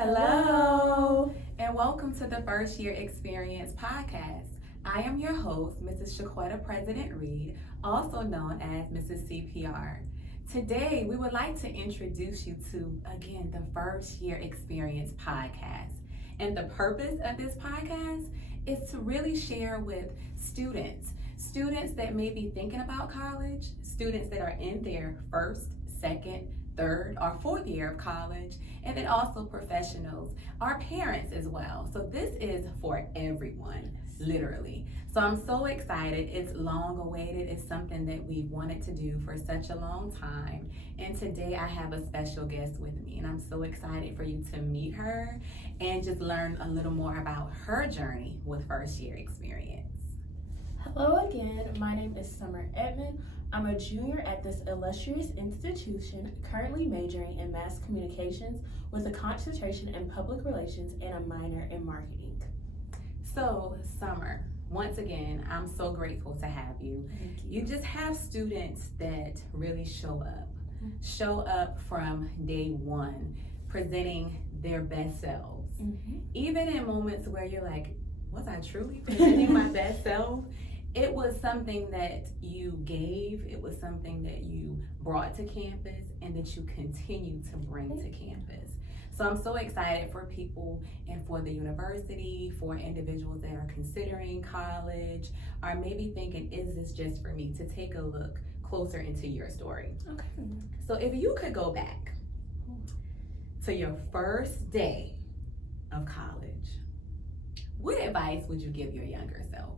Hello, and welcome to the First Year Experience podcast. I am your host, Mrs. Shaquetta President Reed, also known as Mrs. CPR. Today, we would like to introduce you to, again, the First Year Experience podcast. And the purpose of this podcast is to really share with students that may be thinking about college, students that are in their first, second, third, or fourth year of college, and then also professionals, our parents as well. So this is for everyone, literally. So I'm so excited. It's long awaited. It's something that we've wanted to do for such a long time. And today I have a special guest with me, and I'm so excited for you to meet her and just learn a little more about her journey with First Year Experience. Hello again, my name is Summer Edmond. I'm a junior at this illustrious institution, currently majoring in mass communications with a concentration in public relations and a minor in marketing. So, Summer, once again, I'm so grateful to have you. Thank you. You just have students that really show up from day one, presenting their best selves. Even in moments where you're like, was I truly presenting my best self? It was something that you gave, it was something that you brought to campus and that you continue to bring to campus. So I'm so excited for people and for the university, for individuals that are considering college, or maybe thinking, is this just for me, to take a look closer into your story. Okay. So if you could go back to your first day of college, what advice would you give your younger self?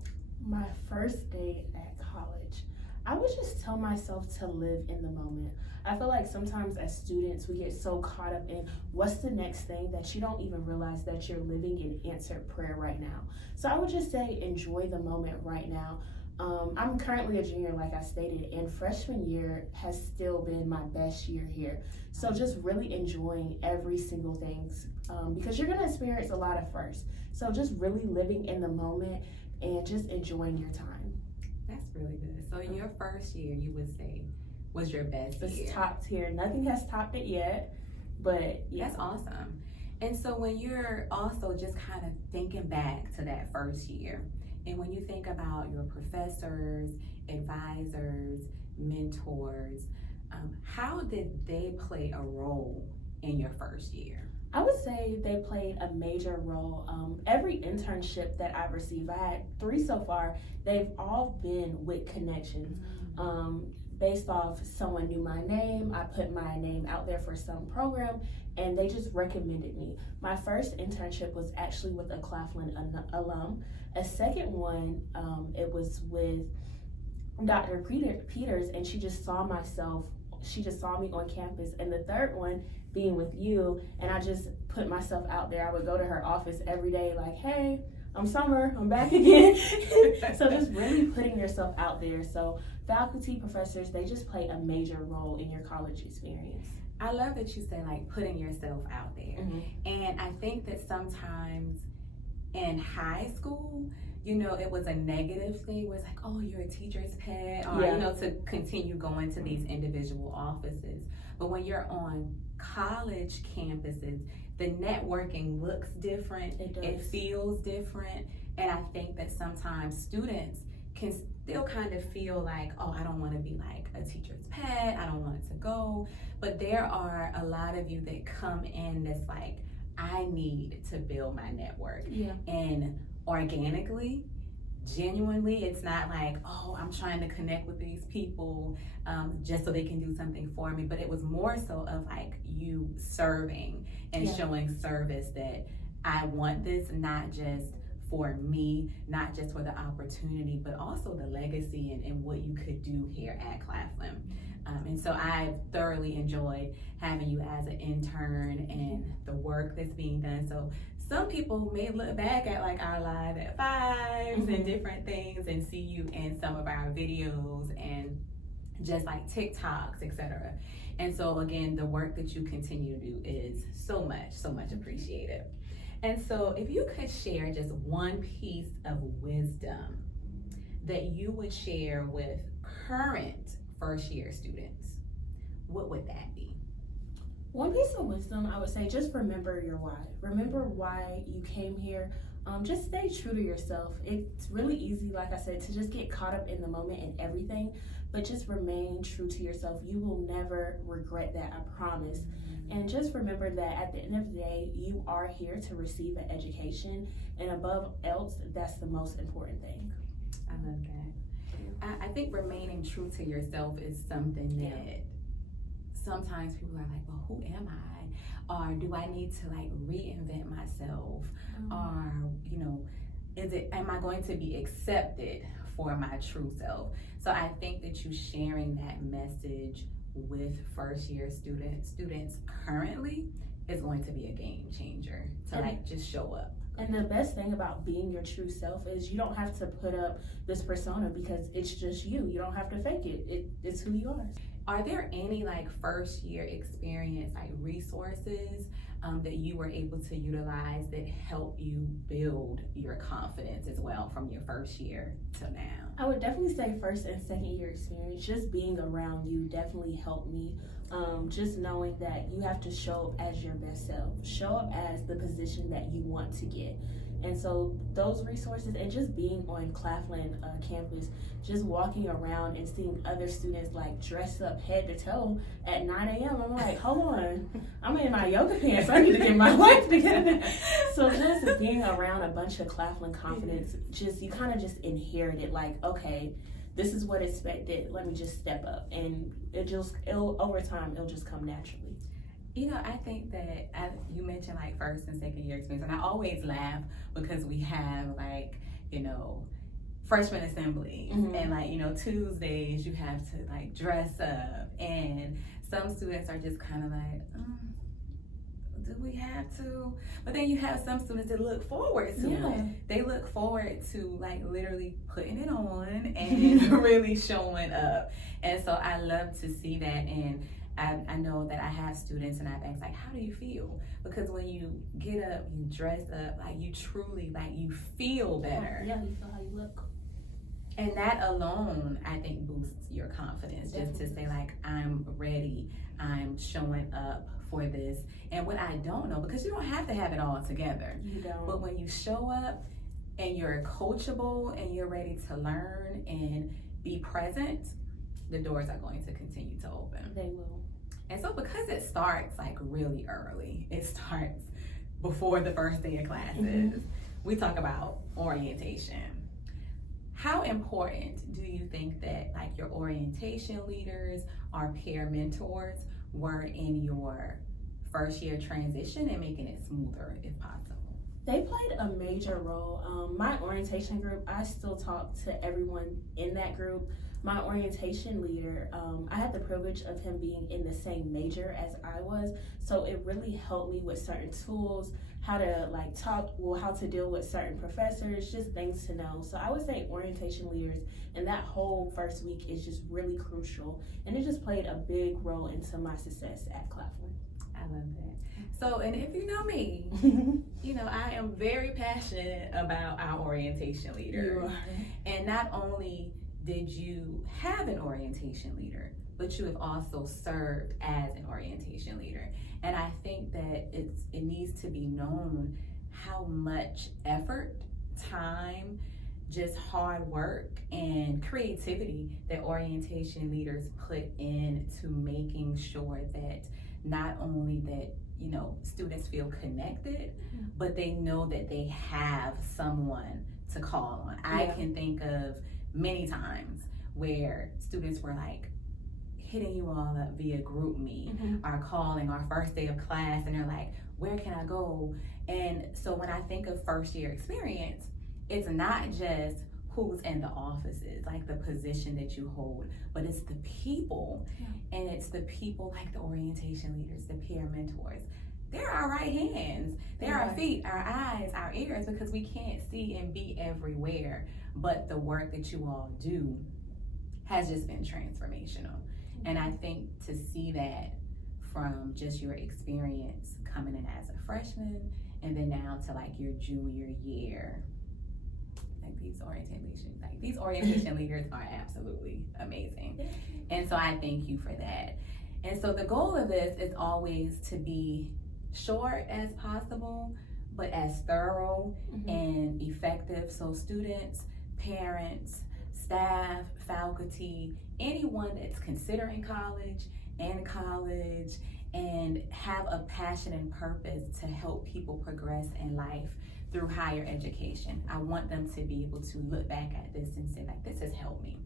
My first day at college, I would just tell myself to live in the moment. I feel like sometimes as students, we get so caught up in what's the next thing that you don't even realize that you're living in answered prayer right now. So I would just say enjoy the moment right now. I'm currently a junior, like I stated, and freshman year has still been my best year here. So just really enjoying every single thing because you're going to experience a lot of firsts. So just really living in the moment and just enjoying your time. That's really good. So your first year, you would say, was your best year? It's top tier. Nothing has topped it yet, but yeah. That's awesome. And so when you're also just kind of thinking back to that first year, and when you think about your professors, advisors, mentors, how did they play a role in your first year? I would say they played a major role. Every internship that I've received, I had 3 so far, they've all been with connections. Based off someone knew my name, I put my name out there for some program, and they just recommended me. My first internship was actually with a Claflin alum. A second one, it was with Dr. Peters, and she just saw me on campus. And the third one being with you, and I just put myself out there. I would go to her office every day like, hey, I'm Summer, I'm back again. So just really putting yourself out there. So faculty, professors, they just play a major role in your college experience. I love that you say like putting yourself out there. And I think that sometimes in high school, it was a negative thing where it's like, oh, you're a teacher's pet, or, to continue going to these individual offices. But when you're on college campuses, the networking looks different, it feels different, and I think that sometimes students can still kind of feel like, oh, I don't want to be like a teacher's pet, I don't want it to go, but there are a lot of you that come in that's like, I need to build my network, and organically, genuinely, it's not like, oh, I'm trying to connect with these people just so they can do something for me, but it was more so of like you serving and showing service, that I want this not just for me, not just for the opportunity, but also the legacy and what you could do here at Claflin. And so I've thoroughly enjoyed having you as an intern and the work that's being done. So some people may look back at like our live at fives and different things and see you in some of our videos and just like TikToks, etc. And so again, the work that you continue to do is so much appreciated. And so if you could share just one piece of wisdom that you would share with current first year students, what would that be? One piece of wisdom I would say, just remember your why. Remember why you came here. Just stay true to yourself. It's really easy, like I said, to just get caught up in the moment and everything, but just remain true to yourself. You will never regret that, I promise. And just remember that at the end of the day, you are here to receive an education, and above else, that's the most important thing. I love that. I think remaining true to yourself is something that sometimes people are like, well, who am I? Or do I need to like reinvent myself? Or, you know, am I going to be accepted for my true self? So I think that you sharing that message with first year students currently is going to be a game changer to like just show up. And the best thing about being your true self is you don't have to put up this persona because it's just you. You don't have to fake it. It's who you are. Are there any like first year experience like resources that you were able to utilize that help you build your confidence as well from your first year till now? I would definitely say first and second year experience, just being around you definitely helped me. Just knowing that you have to show up as your best self, show up as the position that you want to get. And so those resources, and just being on Claflin campus, just walking around and seeing other students like dress up head to toe at 9 a.m. I'm like, hold on, I'm in my yoga pants. I need to get my life together. So just being around a bunch of Claflin confidence, just you kind of just inherit it. Like, okay, this is what expected. Let me just step up, and over time it'll just come naturally. You know, I think that you mentioned like first and second year experience, and I always laugh because we have like, you know, freshman assemblies and like, you know, Tuesdays you have to like dress up, and some students are just kind of like, do we have to? But then you have some students that look forward to it. They look forward to like literally putting it on and really showing up. And so I love to see that. And I know that I have students and I've asked like, how do you feel? Because when you get up, you dress up, like you truly, like you feel better. Yeah, you feel how you look. And that alone, I think, boosts your confidence. Just to say like, I'm ready, I'm showing up for this. And what I don't know, because you don't have to have it all together. You don't. But when you show up and you're coachable and you're ready to learn and be present, the doors are going to continue to open. They will. And so because it starts like really early, it starts before the first day of classes, we talk about orientation. How important do you think that like your orientation leaders or peer mentors were in your first year transition and making it smoother if possible? They played a major role. My orientation group, I still talk to everyone in that group. My orientation leader, I had the privilege of him being in the same major as I was, so it really helped me with certain tools, how to like talk, how to deal with certain professors, just things to know. So I would say orientation leaders and that whole first week is just really crucial, and it just played a big role into my success at Claflin. I love that. So, and if you know me, you know, I am very passionate about our orientation leader. And not only did you have an orientation leader, but you have also served as an orientation leader. And I think that it needs to be known how much effort, time, just hard work and creativity that orientation leaders put into making sure that not only that, you know, students feel connected, but they know that they have someone to call on. I can think of many times where students were like hitting you all up via group meet or calling our first day of class, and they're like, where can I go? And so when I think of first year experience, it's not just who's in the offices, like the position that you hold, but it's the people. And it's the people like the orientation leaders, the peer mentors. They're our right hands. They're our feet, our eyes, our ears, because we can't see and be everywhere. But the work that you all do has just been transformational. And I think to see that from just your experience coming in as a freshman and then now to like your junior year, like these orientation leaders are absolutely amazing. And so I thank you for that. And so the goal of this is always to be short as possible, but as thorough and effective. So students, parents, staff, faculty, anyone that's considering college and have a passion and purpose to help people progress in life through higher education. I want them to be able to look back at this and say, like, this has helped me.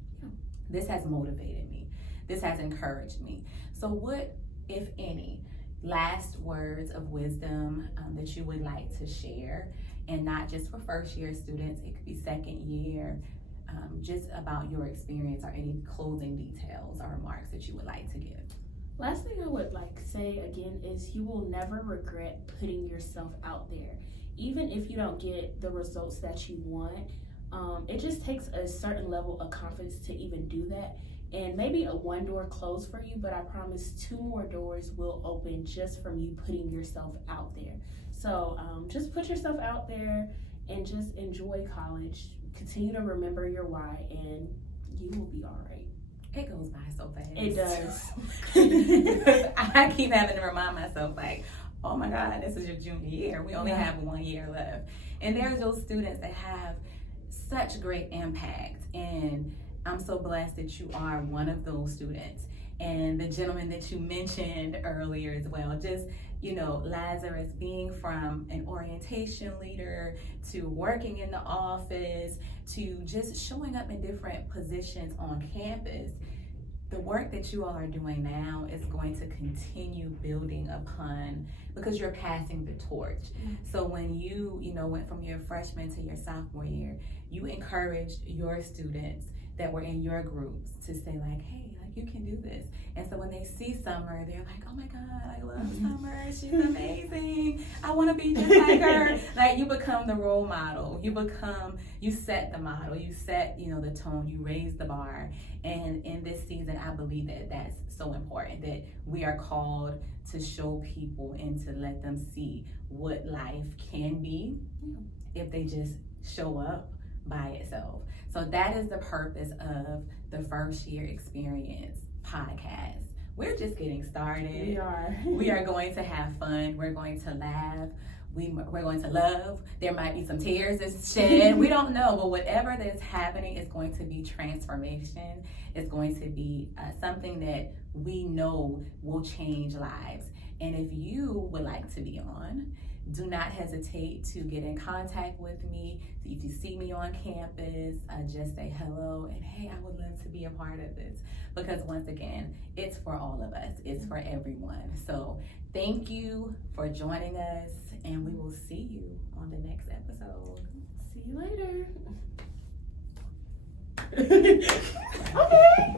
This has motivated me. This has encouraged me. So what, if any, last words of wisdom that you would like to share? And not just for first year students, it could be second year, just about your experience or any closing details or remarks that you would like to give. Last thing I would like to say again is you will never regret putting yourself out there. Even if you don't get the results that you want, it just takes a certain level of confidence to even do that. And maybe one door closed for you, but I promise 2 more doors will open just from you putting yourself out there. So just put yourself out there and just enjoy college. Continue to remember your why, and you will be all right. It goes by so fast. It does. I keep having to remind myself, like, oh my God, this is your junior year. We only have 1 year left. And there's those students that have such great impact. And I'm so blessed that you are one of those students. And the gentleman that you mentioned earlier as well, just, you know, Lazarus, being from an orientation leader to working in the office to just showing up in different positions on campus. The work that you all are doing now is going to continue building upon, because you're passing the torch. So when you went from your freshman to your sophomore year, you encouraged your students that were in your groups to say, like, hey, like, you can do this. And so when they see Summer, they're like, oh my God, I love Summer. She's amazing. I want to be just like her. Like, you become the role model. You set the model. You set, the tone. You raise the bar. And in this season, I believe that that's so important, that we are called to show people and to let them see what life can be if they just show up by itself. So that is the purpose of the First Year Experience podcast. We're just getting started. We are. We are going to have fun. We're going to laugh. We're going to love. There might be some tears that's shed. We don't know, but whatever that's happening is going to be transformation. It's going to be something that we know will change lives. And if you would like to be on, do not hesitate to get in contact with me. If you see me on campus, just say hello and hey, I would love to be a part of this. Because once again, it's for all of us. It's for everyone. So thank you for joining us, and we will see you on the next episode. See you later. Okay.